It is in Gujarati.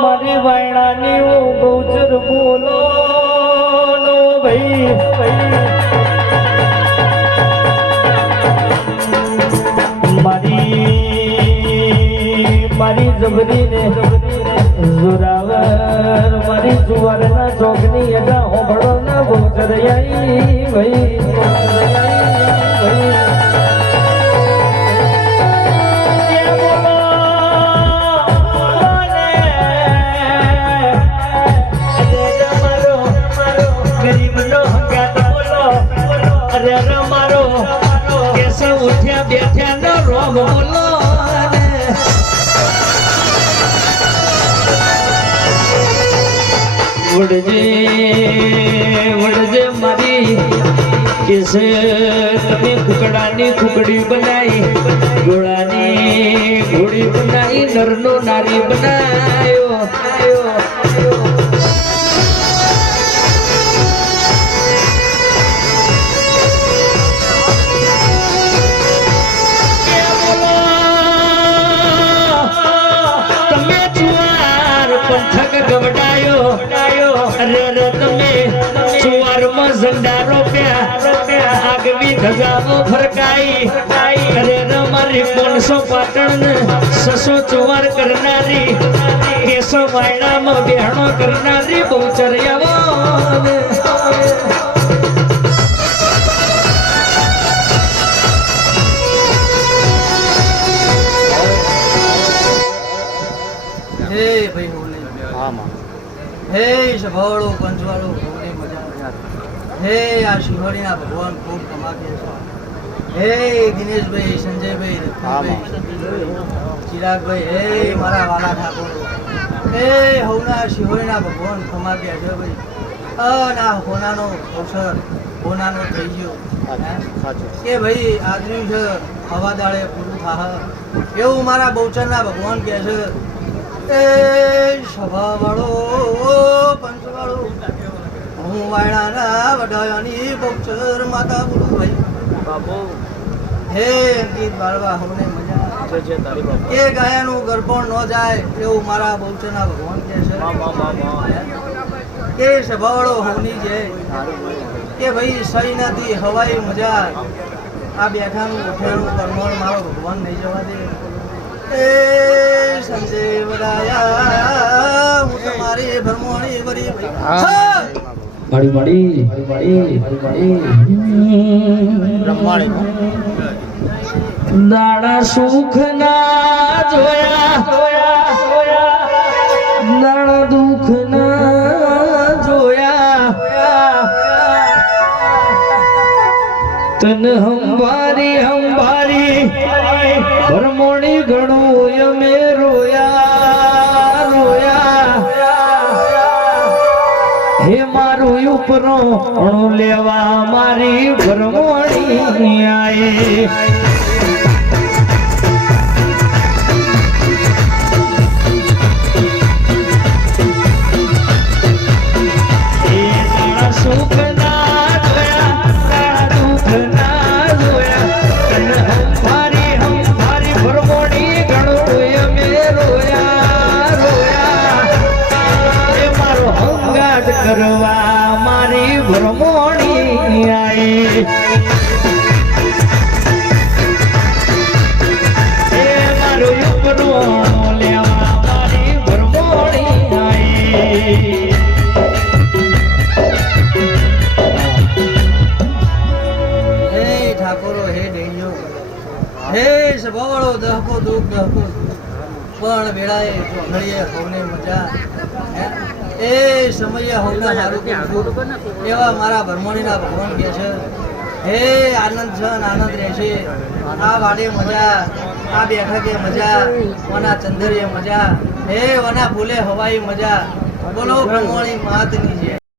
મારી વાયણાની ગૌચર બોલો ભાઈ મારી જબરી ને જોરાવર મારી જુવારના ચોકની અગા હોબળો ના ગૌચર આઈ ભાઈ ઉઠ્યા બેઠ્યા નો રોમ બોલો વડજે મારી કેસે તમે કુકડાની કુકડી બનાવી ઘોડાની ઘોડી બનાવી નરનો નારી બનાવ્યો ઝંડારો પ્યા આગવી ધજાવો ફરકાઈ અરે મારી 500 પાટણ સસો ચુવાર કરનારી કેસો વાયણામાં બેહણો કરનારી બહુચર આવો હે ભાઈ હોલી હા માં હે સભાળો પંચવાળો હોલી મજા હે આ શિહોરીના ભગવાન ખૂબ કમાકે છે હે દિનેશભાઈ સંજયભાઈ ચિરાગભાઈ હે મારા વાલા ઠાકોર હે હવના શિહોરીના ભગવાન કમાકે છે ભાઈ ના હોનાનો અવસર હોનાનો થઈ ગયો કે ભાઈ આજનું છે હવા દાડે પૂરું થાહ એવું મારા બહુચરના ભગવાન કહે છે એ સભા વાળો પંચવાળો હું વાયણાના વડાયાની બહુચર માતા બોલું ભાઈ બાપુ હે ગીત બાળવા હમને મજા એ ગાયાનું ગરબણ ન જાય એવું મારા બહુચરના ભગવાન કહે છે કે સભાવાળો હવની જાય કે ભાઈ સહી નથી હવાઈ મજા આ બેઠાનું ઉઠેલું કરમણ મારો ભગવાન નહીં જવા દે એ સંજય વડાયા હું તમારી ભરમોણી વરી ભાઈ દાડા સુખ ના જોયા દાડા દુઃખ ના જોયા તન હંભારી ભરમોણી ઘણું અમે રોયા હે મારું ઉપરો લેવા મારી ભરમોણી આયે કરવા મારી ભરમોણી આઈ એ મારો ઉપરો લેવા મારી ભરમોણી આઈ હે ઠાકોરો હે ડેજો હે સભાવાળો દહકો દુઃખ દહકો પણ વેળાએ ઘડીએ હોને મજા એ સમયે હોના સારું એવા મારા ભરમોણીના ભગવાન કહે છે હે આનંદ છે આનંદ રહેશે આ વાડે મજા આ બેઠકે મજા વના ચંદરીએ મજા હે વના ફૂલે હવાઈ મજા બોલો ભરમોણી માતની જય